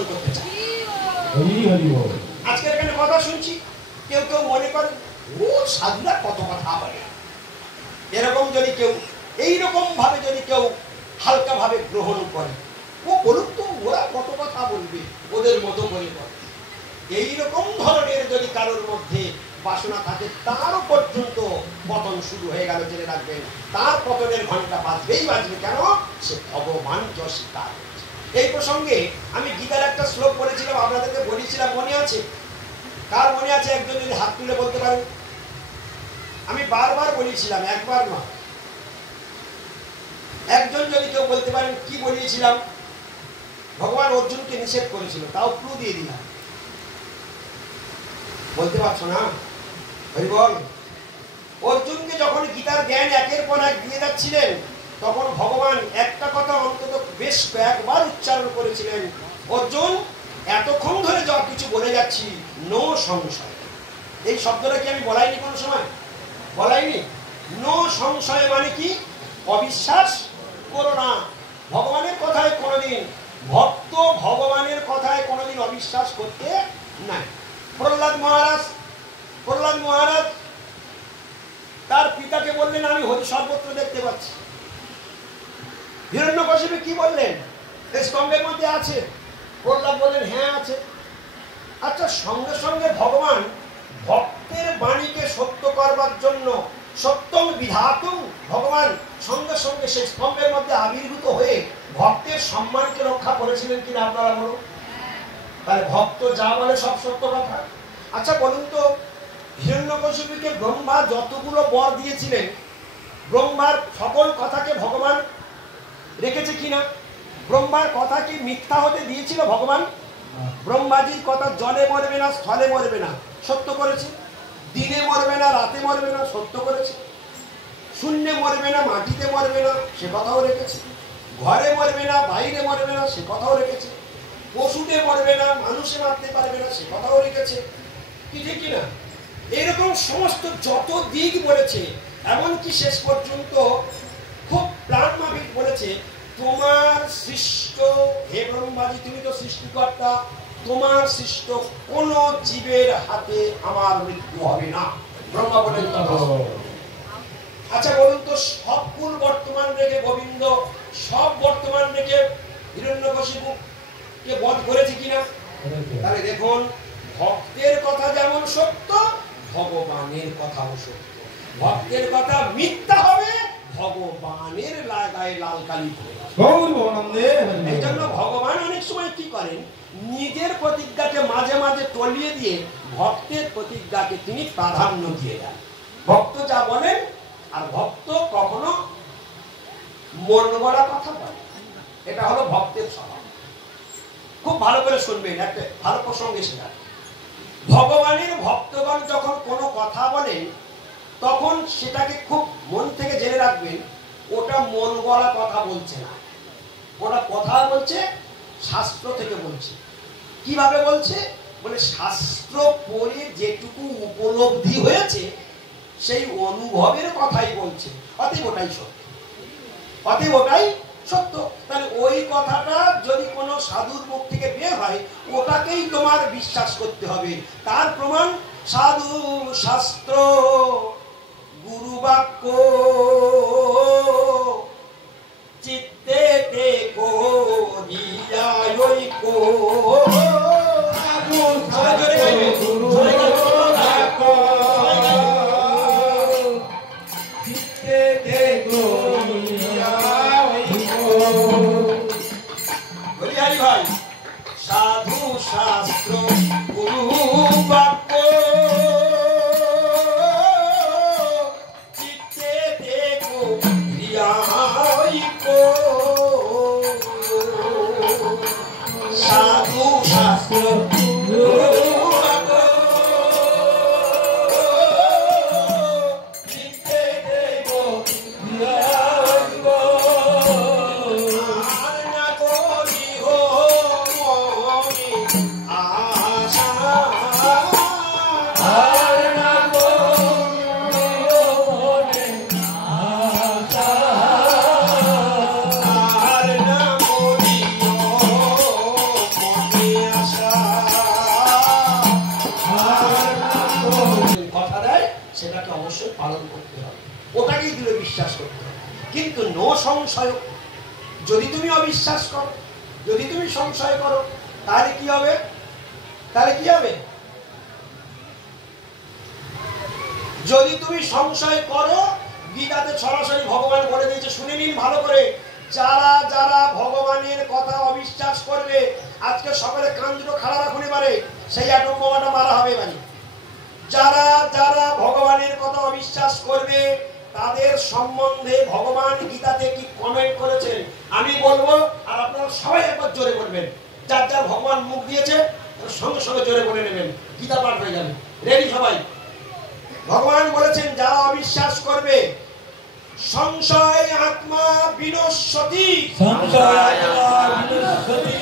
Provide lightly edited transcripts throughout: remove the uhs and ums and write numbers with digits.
করতে চাই। আজকে এখানে কথা শুনছি, কেউ কেউ মনে করে ও সাধুরা কত কথা বলে। এরকম যদি কেউ এইরকম ভাবে যদি কেউ হালকা ভাবে গ্রহণ করে, ও বলুক তো ওরা কত কথা বলবে, ওদের মতো করে করে। এইরকম ধরনের যদি কারোর মধ্যে বাসনা থাকে, তারও পর্যন্ত পতন শুরু হয়ে গেল। জেনে রাখবেন, তার পতনের ঘন্টা বাজবেই বাজবে। কেন? সে ভগবানকে অস্বীকার করছে। এই প্রসঙ্গে আমি গীতার একটা শ্লোক বলেছিলাম, আপনাদেরকে বলেছিলাম, মনে আছে? কার মনে আছে? একজন যদি হাত তুলে বলতে পারেন। আমি বারবার বলেছিলাম, একবার নয়, একজন যদি কেউ বলতে পারেন কি বলিয়েছিলাম। ভগবান অর্জুনকে নিষেধ করেছিল, তাও ক্লু দিয়ে দিলাম। বলতে পারছো না? হরি বল। অর্জুনকে যখন গীতার জ্ঞান একের পর এক দিয়ে যাচ্ছিলেন, তখন ভগবান একটা কথা অন্তত বেশ কয়েকবার উচ্চারণ করেছিলেন, অর্জুন এতক্ষণ ধরে যা কিছু বলে যাচ্ছি, নো সংশয়। এই শব্দটা কি আমি বলাইনি কোনো সময়? বলাইনি। নো সংশয় মানে কি? অবিশ্বাস করো না ভগবানের কথায় কোনোদিন। ভক্ত ভগবানের কথায় কোনোদিন অবিশ্বাস করতে নাই। প্রহ্লাদ মহারাজ তার পিতাকে বললেন, আমি হরি সর্বত্র দেখতে পাচ্ছি। হিরণ্যকশিপু কি বললেন? স্তম্ভের মধ্যে আছে। প্রহ্লাদ বললেন, হ্যাঁ আছে। আচ্ছা, সঙ্গে সঙ্গে ভগবান ভক্তের বাণীকে সত্য করবার জন্য সত্যম বিধাতুম, ভগবান সঙ্গে সঙ্গে সেই স্তম্ভের মধ্যে আবির্ভূত হয়ে ভক্তের সম্মানকে রক্ষা করেছিলেন কিনা আপনারা বলুন? তাহলে ভক্ত যা বলে সব সত্য কথা। আচ্ছা বলুন তো, হিরণ্যকশিপুকে ব্রহ্মা যতগুলো বর দিয়েছিলেন, ব্রহ্মার সকল কথাকে ভগবান রেখেছে কিনা? ব্রহ্মার কথা কি মিথ্যা হতে দিয়েছিল ভগবান? ব্রহ্মাজির কথা জলে মরবে না, স্থলে মরবে না, সত্য করেছে। দিনে মরবে না, রাতে মরবে না, সত্য করেছে। শূন্যে মরবে না, মাটিতে মরবে না, সে কথাও রেখেছে। ঘরে মরবে না, বাইরে মরবে না, সে কথাও রেখেছে। পশুতে মরবে না, মানুষে মারতে পারবে না, সে কথাও রেখেছে। কি ঠিক কিনা? এরকম সমস্ত যত দিক বলেছে, এমনকি শেষ পর্যন্ত খুব প্রাণ মাফিক বলেছে, তোমার সৃষ্ট হে ব্রহ্মাজি, তুমি তো সৃষ্টিকর্তা, তোমার সৃষ্ট কোন জীবের হাতে আমার মৃত্যু হবে না, ব্রহ্মা বলেন। আচ্ছা বলুন তো, সব কুল বর্তমান রেখে গোবিন্দ সব বর্তমান রেখে হিরণ্যকশিপুকে বধ করেছে কিনা? তাহলে দেখুন, ভক্তের কথা যেমন সত্য, ভগবানের কথাও সত্য। ভক্তের কথা মিথ্যা হবে, ভগবানের লাগায় লাল কালি করে। এই জন্য ভগবান অনেক সময় কি করেন, নিজের প্রতিজ্ঞাকে মাঝে মাঝে টলিয়ে দিয়ে ভক্তের প্রতিজ্ঞাকে তিনি প্রাধান্য দিয়ে দেন। ভক্ত যা বলেন, আর ভক্ত কখনো মন গড়া কথা বলে, এটা হলো ভক্তের স্বভাব। খুব ভালো করে শুনবেন, একটা ভালো প্রসঙ্গ সেটা। ভগবানের ভক্তগণ যখন কোনো কথা বলেন, তখন সেটাকে খুব মন থেকে জেনে রাখবেন, ওটা মন গড়া কথা বলছে না, ওটা কথা বলছে শাস্ত্র থেকে বলছে। কিভাবে বলছে? বলে শাস্ত্র পড়ে যেটুকু উপলব্ধি হয়েছে, সেই অনুভবের কথাই বলছে। অতএব ওটাই সত্য, অতএব ওটাই সত্য। তাহলে ওই কথাটা যদি কোনো সাধুর মুখ থেকে বের হয়, ওটাকেই তোমার বিশ্বাস করতে হবে। তার প্রমাণ সাধু শাস্ত্র গুরু বাক্য চিত্তে দেখো ঐক্য। সাধু শাস্ত্র গুরু বাক্য চিত্তে দেখো ঐক্য। সাধু শাস্ত্র গুরু অবশ্যই পালন করতে হবে, ওটাকেই দৃঢ় বিশ্বাস করতে হবে। কিন্তু নো সংশয়, যদি তুমি অবিশ্বাস করো, যদি তুমি সংশয় করো, তাহলে কি হবে? তাহলে কি হবে? যদি তুমি সংশয় করো, গীতাতে সরাসরি ভগবান বলে দিয়েছে, শুনে নিন ভালো করে, যারা যারা ভগবানের কথা অবিশ্বাস করবে, আজকে সকলে কান দুটো খাড়া রাখুন, এবারে সেই অ্যাটম বোমাটা মারা হবে এবারে। যারা যারা ভগবানের কথা অবিশ্বাস করবে তাদের সম্বন্ধে ভগবান গীতাতে কি কমেন্ট করেছেন আমি বলবো, আর আপনারা সবাই একবার জোরে বলবেন। যার যার ভগবান মুখ দিয়েছে সঙ্গে সঙ্গে জোরে বলে নেবেন, গীতা পাঠ হয়ে যাবে। রেডি সবাই? ভগবান বলেছেন যারা অবিশ্বাস করবে, সংশয় আত্মা বিনশ্যতি, সংশয় আত্মা বিনশ্যতি।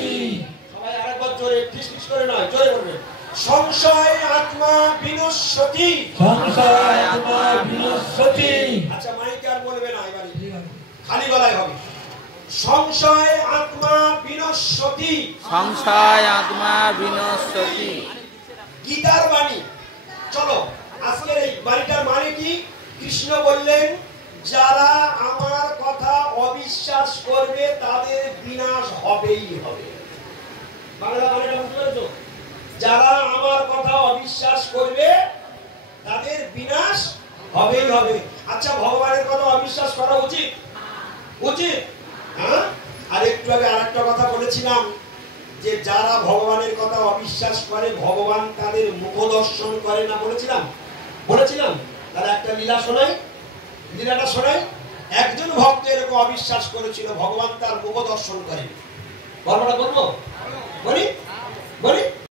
সবাই আরেকবার জোরে, ফিস করে নয়, জোরে বলবেন। সংশয় আত্মা বিনশ্যতি, সংশয় আত্মা বিনশ্যতি। আচ্ছা মাইকে আর বলবে না, এবারে খালি গলায় হবে। সংশয় আত্মা বিনশ্যতি, সংশয় আত্মা বিনশ্যতি। গীতার বাণী। চলো আজকের এই বাণীটার মানে কি? কৃষ্ণ বললেন যারা আমার কথা অবিশ্বাস করবে তাদের বিনাশ হবেই হবে। বাংলা বাণীটা বুঝতে পেরেছো? যারা আমার কথা অবিশ্বাস করবে তাদের বিনাশ হবেই হবে। আচ্ছা ভগবানের কথা অবিশ্বাস করা উচিত? উচিত, হ্যাঁ। আর একটু আগে আরেকটা কথা বলেছিলাম যে যারা ভগবানের কথা অবিশ্বাস করে ভগবান তাদের মুখ দর্শন করে না, বলেছিলাম। তার একটা লীলা শোনাই, লীলাটা শোনাই। একজন ভক্ত এরকম অবিশ্বাস করেছিল, ভগবান তার মুখ দর্শন করেন। গল্পটা বলবো? বলি।